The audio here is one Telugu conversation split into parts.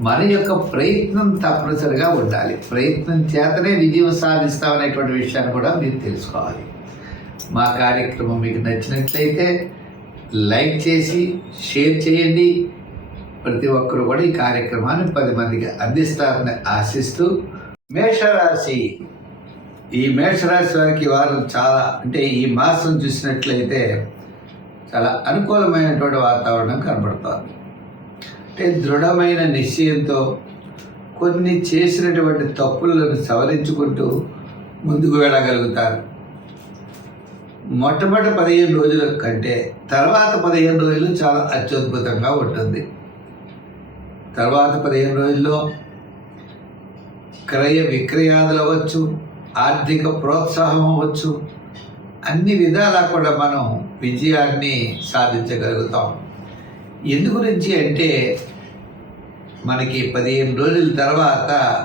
మన యొక్క ప్రయత్నం తప్పనిసరిగా ఉండాలి. ప్రయత్నం చేతనే విజయం సాధిస్తామనేటువంటి విషయాన్ని కూడా మీరు తెలుసుకోవాలి. మా కార్యక్రమం మీకు నచ్చినట్లయితే లైక్ చేసి షేర్ చేయండి. ప్రతి ఒక్కరు కూడా ఈ కార్యక్రమాన్ని పది మందికి అందిస్తారని ఆశిస్తూ మేషరాశి. ఈ మేషరాశి వారికి వారు చాలా అంటే ఈ మాసం చూసినట్లయితే చాలా అనుకూలమైనటువంటి వాతావరణం కనబడుతోంది. అంటే దృఢమైన నిశ్చయంతో కొన్ని చేసినటువంటి తప్పులను సవరించుకుంటూ ముందుకు వెళ్ళగలుగుతారు. మొట్టమొదటి పదిహేను రోజుల కంటే తర్వాత పదిహేను రోజులు చాలా అత్యద్భుతంగా ఉంటుంది. తర్వాత పదిహేను రోజుల్లో క్రయ విక్రయాదులు అవ్వచ్చు ఆర్థిక ప్రోత్సాహం అవ్వచ్చు అన్ని విధాలా కూడా మనం విజయాన్ని సాధించగలుగుతాం. ఎందు గురించి అంటే మనకి పదిహేను రోజుల తర్వాత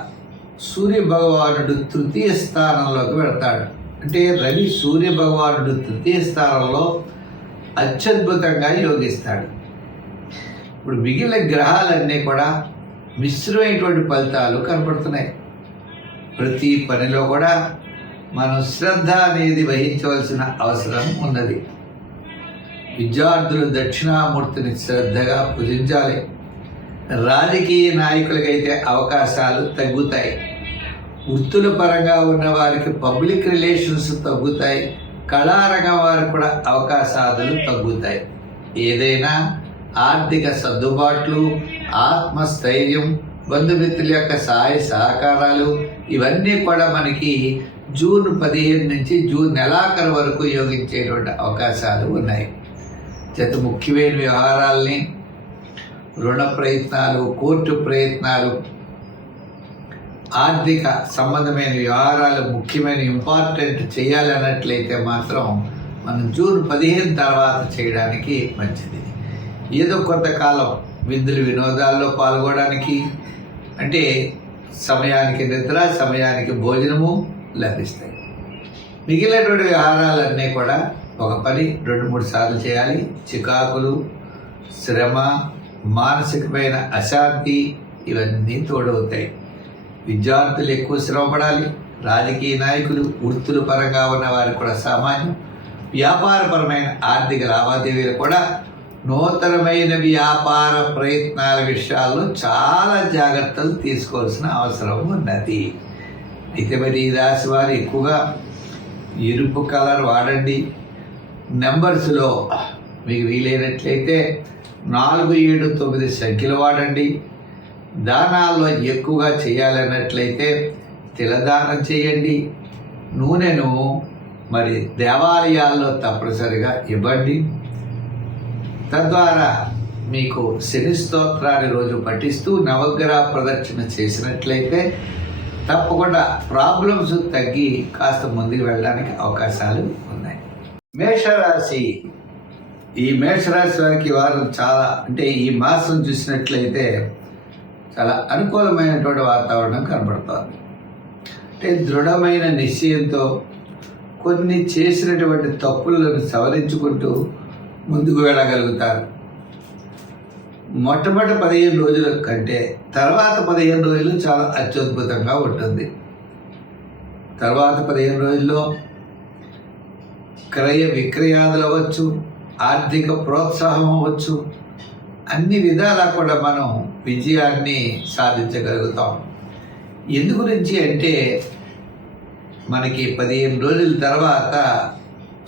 సూర్య భగవానుడు తృతీయ స్థానంలోకి వెళ్తాడు. అంటే రవి సూర్య భగవానుడు తృతీయ స్థానంలో అత్యద్భుతంగా యోగిస్తాడు. ఇప్పుడు మిగిలిన గ్రహాలన్నీ కూడా మిశ్రమైనటువంటి ఫలితాలు కనపడుతున్నాయి. ప్రతి పనిలో కూడా మనం శ్రద్ధ అనేది వహించవలసిన అవసరం ఉన్నది. విద్యార్థులు దక్షిణామూర్తిని శ్రద్ధగా పూజించాలి. రాజకీయ నాయకులకైతే అవకాశాలు తగ్గుతాయి. వృత్తుల పరంగా ఉన్న వారికి పబ్లిక్ రిలేషన్స్ తగ్గుతాయి. కళారంగం వారికి కూడా అవకాశాలు తగ్గుతాయి. ఏదైనా ఆర్థిక సర్దుబాట్లు ఆత్మస్థైర్యం బంధుమిత్రుల యొక్క సహాయ సహకారాలు ఇవన్నీ కూడా మనకి జూన్ పదిహేను నుంచి జూన్ నెలాఖరు వరకు యోగించేటువంటి అవకాశాలు ఉన్నాయి. చేత ముఖ్యమైన వ్యవహారాల్ని రుణ ప్రయత్నాలు కోర్టు ప్రయత్నాలు ఆర్థిక సంబంధమైన వ్యవహారాలు ముఖ్యమైన ఇంపార్టెంట్ చేయాలన్నట్లయితే మాత్రం మనం జూన్ పదిహేను తర్వాత చేయడానికి మంచిది. ఏదో కొంతకాలం విందులు వినోదాల్లో పాల్గొనడానికి అంటే సమయానికి నిద్ర సమయానికి భోజనము లభిస్తాయి. మిగిలినటువంటి వ్యవహారాలన్నీ కూడా ఒక పని రెండు మూడు సార్లు చేయాలి. చికాకులు శ్రమ మానసికమైన అశాంతి ఇవన్నీ తోడవుతాయి. విద్యార్థులు ఎక్కువ శ్రమపడాలి. రాజకీయ నాయకులు వృత్తుల పరంగా ఉన్న వారు కూడా సామాన్యం. వ్యాపారపరమైన ఆర్థిక లావాదేవీలు కూడా నూతనమైన వ్యాపార ప్రయత్నాల విషయాల్లో చాలా జాగ్రత్తలు తీసుకోవాల్సిన అవసరం ఉన్నది. అయితే మరి ఈ రాశి వారు ఎక్కువగా ఎరుపు కలర్ వాడండి. నెంబర్స్లో మీకు వీలైనట్లయితే నాలుగు ఏడు తొమ్మిది సంఖ్యలు వాడండి. దానాల్లో ఎక్కువగా చేయాలన్నట్లయితే తిలదానం చేయండి. నూనెను మరి దేవాలయాల్లో తప్పనిసరిగా ఇవ్వండి. తద్వారా మీకు శని స్తోత్రాన్ని రోజు పఠిస్తూ నవగ్రహ ప్రదక్షిణ చేసినట్లయితే తప్పకుండా ప్రాబ్లమ్స్ తగ్గి కాస్త ముందుకు వెళ్ళడానికి అవకాశాలు ఉన్నాయి. మేషరాశి. ఈ మేషరాశి వారికి వారం చాలా అంటే ఈ మాసం చూసినట్లయితే చాలా అనుకూలమైనటువంటి వాతావరణం కనబడుతోంది. అంటే దృఢమైన నిశ్చయంతో కొన్ని చేసినటువంటి తప్పులను సవరించుకుంటూ ముందుకు వెళ్ళగలుగుతారు. మొట్టమొదటి పదిహేను రోజుల కంటే తర్వాత పదిహేను రోజులు చాలా అత్యద్భుతంగా ఉంటుంది. తర్వాత పదిహేను రోజుల్లో క్రయ విక్రయాదులు అవ్వచ్చు ఆర్థిక ప్రోత్సాహం అవ్వచ్చు అన్ని విధాలా కూడా మనం విజయాన్ని సాధించగలుగుతాం. ఎందు గురించి అంటే మనకి పదిహేను రోజుల తర్వాత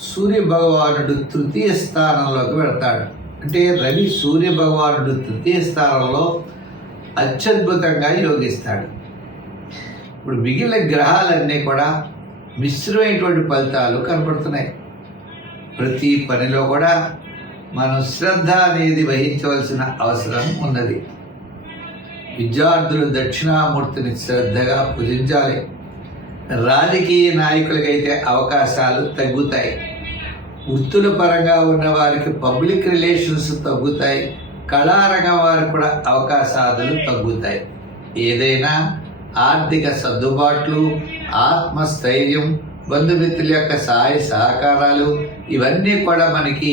సూర్య భగవానుడు తృతీయ స్థానంలోకి వెళ్తాడు. అంటే రవి సూర్య భగవానుడు తృతీయ స్థానంలో అత్యద్భుతంగా యోగిస్తాడు. ఇప్పుడు మిగిలిన గ్రహాలన్నీ కూడా మిశ్రమైనటువంటి ఫలితాలు కనపడుతున్నాయి. ప్రతి పనిలో కూడా మనం శ్రద్ధ అనేది వహించవలసిన అవసరం ఉన్నది. విద్యార్థులు దక్షిణామూర్తిని శ్రద్ధగా పూజించాలి. రాజకీయ నాయకులకైతే అవకాశాలు తగ్గుతాయి. వృత్తుల పరంగా ఉన్న వారికి పబ్లిక్ రిలేషన్స్ తగ్గుతాయి. కళారంగం వారికి కూడా అవకాశాలు తగ్గుతాయి. ఏదైనా ఆర్థిక సర్దుబాట్లు ఆత్మస్థైర్యం బంధుమిత్రుల యొక్క సహాయ సహకారాలు ఇవన్నీ కూడా మనకి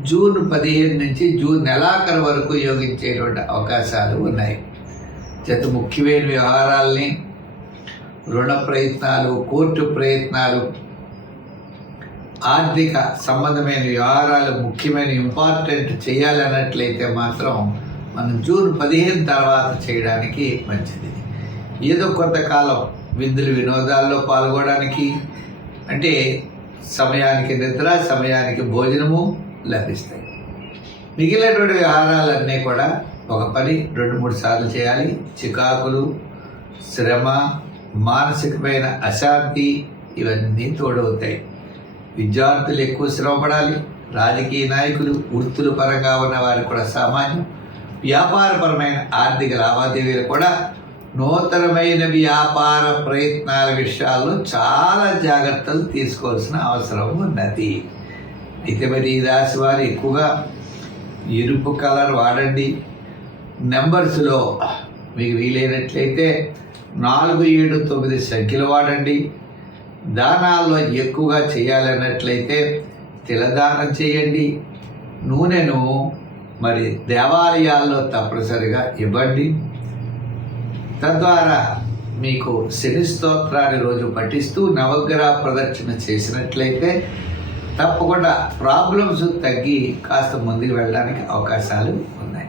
జూన్ పదిహేను నుంచి జూన్ నెలాఖరు వరకు యోగించేటువంటి అవకాశాలు ఉన్నాయి. చేత ముఖ్యమైన వ్యవహారాల్ని రుణ ప్రయత్నాలు కోర్టు ప్రయత్నాలు ఆర్థిక సంబంధమైన వ్యవహారాలు ముఖ్యమైన ఇంపార్టెంట్ చేయాలన్నట్లయితే మాత్రం మనం జూన్ పదిహేను తర్వాత చేయడానికి మంచిది. ఏదో కొంతకాలం విందులు వినోదాల్లో పాల్గొనడానికి అంటే సమయానికి నిద్ర సమయానికి భోజనము లభిస్తాయి. మిగిలినటువంటి వ్యవహారాలన్నీ కూడా ఒక పని రెండు మూడు సార్లు చేయాలి. చికాకులు శ్రమ మానసికమైన అశాంతి ఇవన్నీ తోడవుతాయి. విద్యార్థులు ఎక్కువ శ్రమపడాలి రాజకీయ నాయకులు వృత్తుల పరంగా ఉన్న వారికి కూడా సామాన్యం. వ్యాపారపరమైన ఆర్థిక లావాదేవీలు కూడా నూతనమైన వ్యాపార ప్రయత్నాల విషయాల్లో చాలా జాగ్రత్తలు తీసుకోవాల్సిన అవసరం ఉన్నది. అయితే మరి ఈ రాశి వారు ఎక్కువగా ఎరుపు కలర్ వాడండి. నెంబర్స్లో మీకు వీలైనట్లయితే నాలుగు ఏడు తొమ్మిది సంఖ్యలు వాడండి. దానాల్లో ఎక్కువగా చేయాలన్నట్లయితే తిలదానం చేయండి. నూనెను మరి దేవాలయాల్లో తప్పనిసరిగా ఇవ్వండి. తద్వారా మీకు శని స్తోత్రాన్ని రోజు పఠిస్తూ నవగ్రహ ప్రదక్షిణ చేసినట్లయితే తప్పకుండా ప్రాబ్లమ్స్ తగ్గి కాస్త ముందుకు వెళ్ళడానికి అవకాశాలు ఉన్నాయి.